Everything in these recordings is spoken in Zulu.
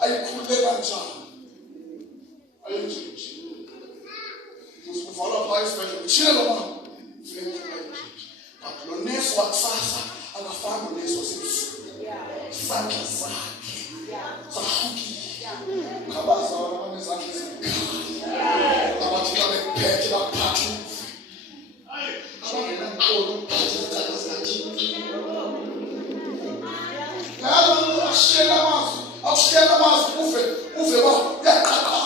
ayikhulule kanjani ayintshintshi uvala phaya isibhedlela utshile lo mama ufike ngikhulula ayintshintshi but lo nesi wakusasa akafani nonesi wasebusuku isandla sakhe sahlukile khabaza wona nezandla ezibukhali abathi xa bekuphethe bakuphathe abangena mqolo ukuphathe izandla zakhe Ashiyela amazwi uve ba uyaqaqamba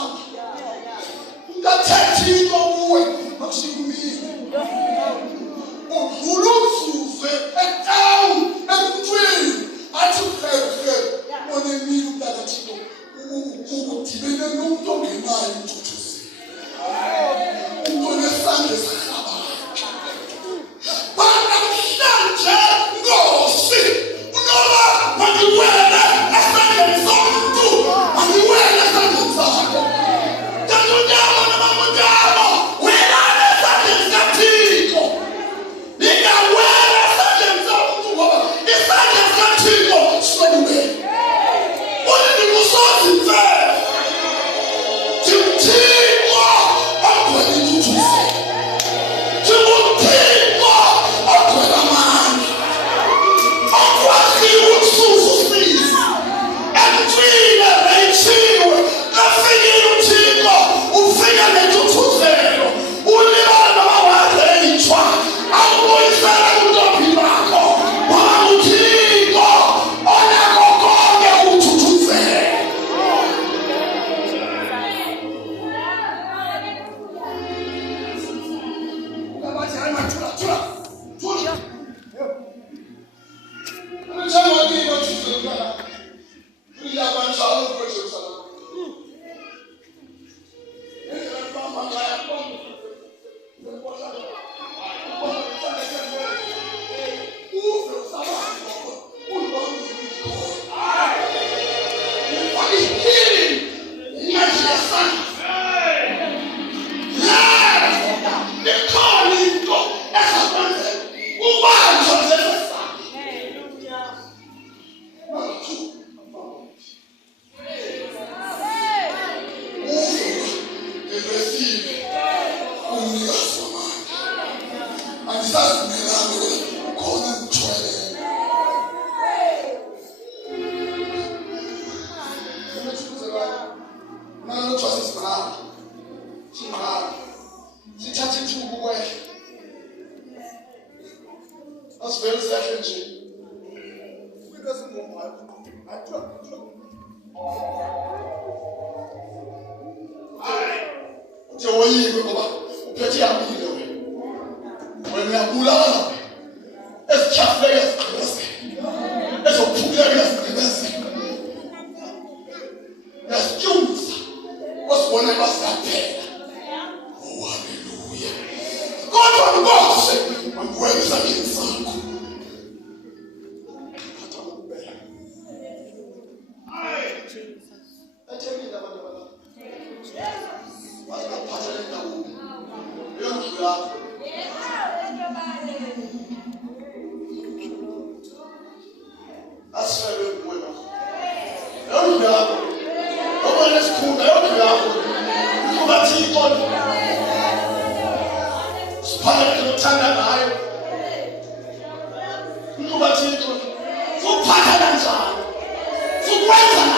ungathetha into kuwe akusikumile udlula umzuzu etown emntwini athi uhehe onemile umntakathixo udibene nomuntu ongenayo umthuthuzile umuntu onesandla esirhabayo banamhlanje Nkosi unoba mangiwele esandleni somuntu mangiwele esandleni sakho kanti unyabo namamunyabo welana esandleni sikaThixo ningawela esandleni somuntu ngoba isandla sikaThixo sinomele uthi ngusozinzele Thixo ogcwele intuthuko Thixo ogcwele amandla akwaziyo ukususisa emthwini reyithiwe kafikile uThixo ufika nentuthuzelo ulibona wawareyithwa akubuyisela kuntombi bakho ngoba uThixo onakho konke ukuthuthuzela ukabathi hayi mathula Uphatha kanjani? Ukwenza